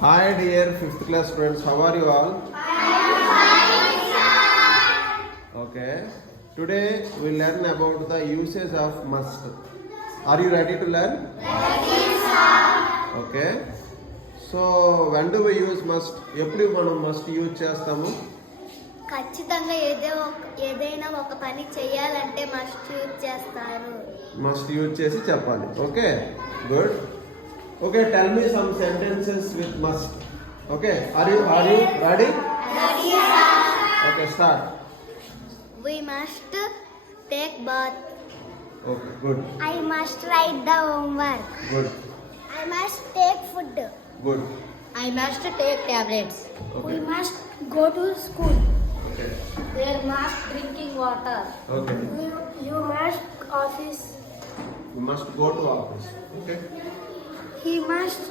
Hi dear 5th class students, how are you all? Okay. Today we learn about the usage of must. Are you ready to learn? Okay. So when do we use must? ఎప్పుడు మనం must use చేస్తాము? ఖచ్చితంగా ఏదైనా ఒక పని చేయాలంటే must use చేస్తారు. Must use చేసి చెప్పాలి. Okay, good. Okay, tell me some sentences with must. Okay, are you ready? Okay, start. We must take bath. Okay, good. I must write the homework. Good. I must take food. Good. I must take tablets. Okay. We must go to school. Okay. There must drinking water. Okay. You must office. You must go to office. Okay. He must